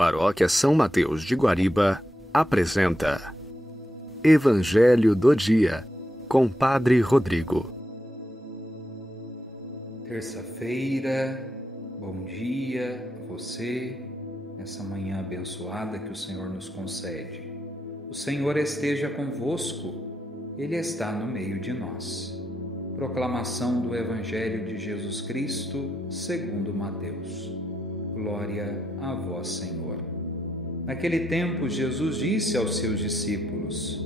Paróquia São Mateus de Guariba apresenta Evangelho do Dia, com Padre Rodrigo. Terça-feira, bom dia a você, nessa manhã abençoada que o Senhor nos concede. O Senhor esteja convosco, Ele está no meio de nós. Proclamação do Evangelho de Jesus Cristo, segundo Mateus. Glória a vós, Senhor. Naquele tempo, Jesus disse aos seus discípulos: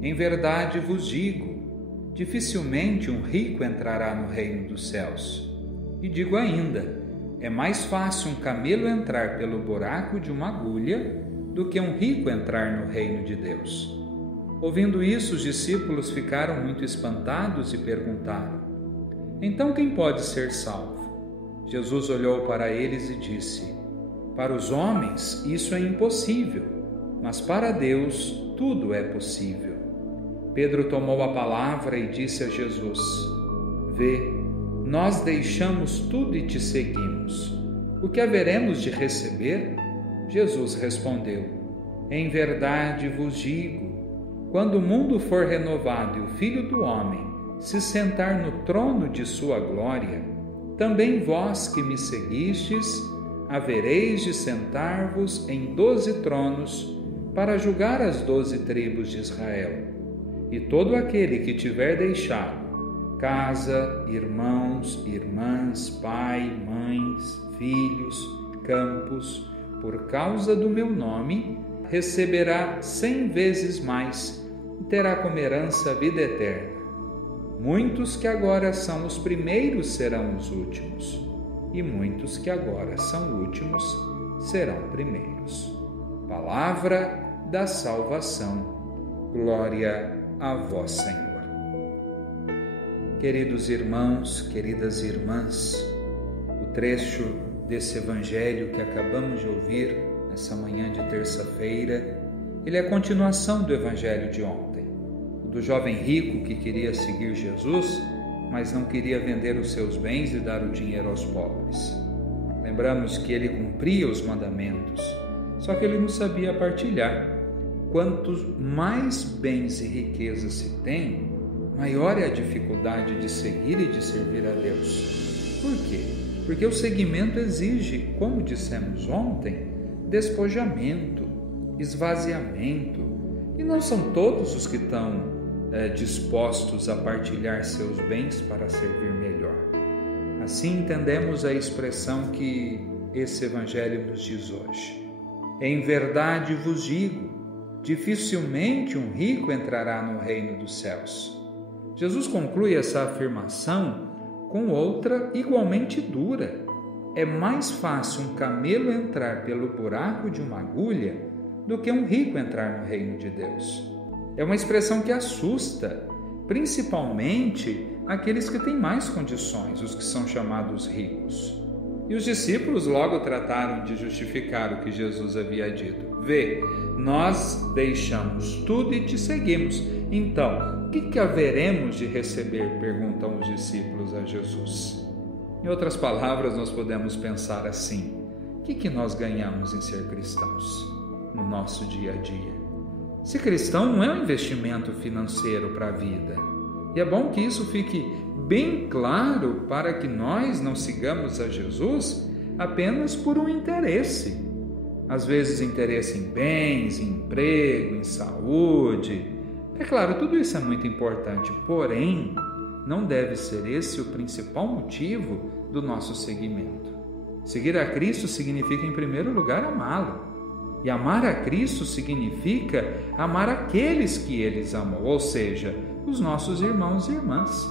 Em verdade vos digo, dificilmente um rico entrará no reino dos céus. E digo ainda, é mais fácil um camelo entrar pelo buraco de uma agulha do que um rico entrar no reino de Deus. Ouvindo isso, os discípulos ficaram muito espantados e perguntaram: Então quem pode ser salvo? Jesus olhou para eles e disse: Para os homens isso é impossível, mas para Deus tudo é possível. Pedro tomou a palavra e disse a Jesus: Vê, nós deixamos tudo e te seguimos. O que haveremos de receber? Jesus respondeu: Em verdade vos digo, quando o mundo for renovado e o Filho do Homem se sentar no trono de sua glória, também vós que me seguistes, havereis de sentar-vos em 12 tronos para julgar as 12 tribos de Israel. E todo aquele que tiver deixado casa, irmãos, irmãs, pai, mães, filhos, campos, por causa do meu nome, receberá 100 vezes mais e terá como herança a vida eterna. Muitos que agora são os primeiros serão os últimos, e muitos que agora são últimos serão primeiros. Palavra da salvação. Glória a vós, Senhor. Queridos irmãos, queridas irmãs, o trecho desse evangelho que acabamos de ouvir nessa manhã de terça-feira, ele é a continuação do evangelho de ontem, do jovem rico que queria seguir Jesus, mas não queria vender os seus bens e dar o dinheiro aos pobres. Lembramos que ele cumpria os mandamentos, só que ele não sabia partilhar. Quantos mais bens e riquezas se tem, maior é a dificuldade de seguir e de servir a Deus. Por quê? Porque o seguimento exige, como dissemos ontem, despojamento, esvaziamento, e não são todos os que estão dispostos a partilhar seus bens para servir melhor. Assim entendemos a expressão que esse evangelho nos diz hoje. Em verdade vos digo, dificilmente um rico entrará no reino dos céus. Jesus conclui essa afirmação com outra igualmente dura. É mais fácil um camelo entrar pelo buraco de uma agulha do que um rico entrar no reino de Deus. É uma expressão que assusta, principalmente aqueles que têm mais condições, os que são chamados ricos. E os discípulos logo trataram de justificar o que Jesus havia dito. Vê, nós deixamos tudo e te seguimos. Então, o que haveremos de receber? Perguntam os discípulos a Jesus. Em outras palavras, nós podemos pensar assim: o que nós ganhamos em ser cristãos no nosso dia a dia? Ser cristão não é um investimento financeiro para a vida. E é bom que isso fique bem claro para que nós não sigamos a Jesus apenas por um interesse. Às vezes interesse em bens, em emprego, em saúde. É claro, tudo isso é muito importante, porém, não deve ser esse o principal motivo do nosso seguimento. Seguir a Cristo significa, em primeiro lugar, amá-lo. E amar a Cristo significa amar aqueles que Ele amou, ou seja, os nossos irmãos e irmãs.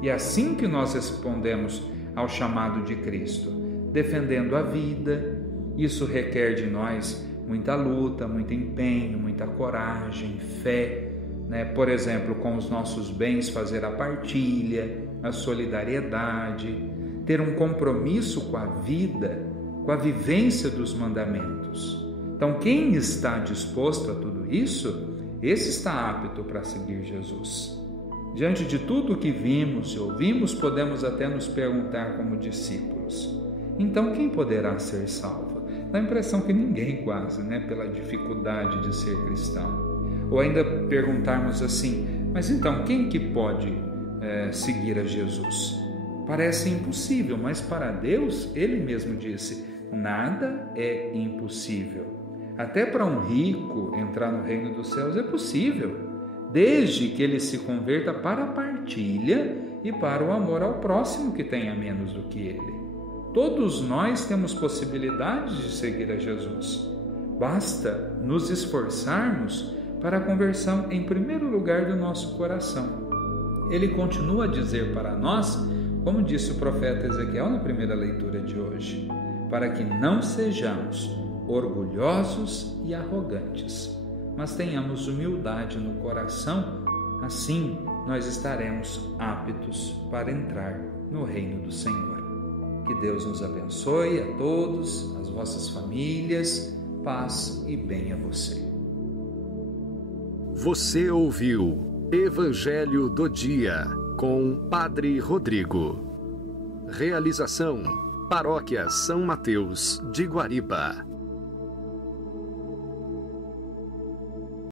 E é assim que nós respondemos ao chamado de Cristo, defendendo a vida. Isso requer de nós muita luta, muito empenho, muita coragem, fé, Por exemplo, com os nossos bens fazer a partilha, a solidariedade, ter um compromisso com a vida, com a vivência dos mandamentos. Então, quem está disposto a tudo isso, esse está apto para seguir Jesus. Diante de tudo o que vimos e ouvimos, podemos até nos perguntar como discípulos: então quem poderá ser salvo? dá a impressão que ninguém quase, pela dificuldade de ser cristão. Ou ainda perguntarmos assim, mas então quem que pode seguir a Jesus? Parece impossível, mas para Deus, Ele mesmo disse, nada é impossível. Até para um rico entrar no reino dos céus é possível, desde que ele se converta para a partilha e para o amor ao próximo que tenha menos do que ele. Todos nós temos possibilidades de seguir a Jesus. Basta nos esforçarmos para a conversão em primeiro lugar do nosso coração. Ele continua a dizer para nós, como disse o profeta Ezequiel na primeira leitura de hoje, para que não sejamos orgulhosos e arrogantes, mas tenhamos humildade no coração, assim nós estaremos aptos para entrar no reino do Senhor. Que Deus nos abençoe a todos, as vossas famílias, paz e bem a você. Você ouviu Evangelho do Dia com Padre Rodrigo. Realização: Paróquia São Mateus de Guariba.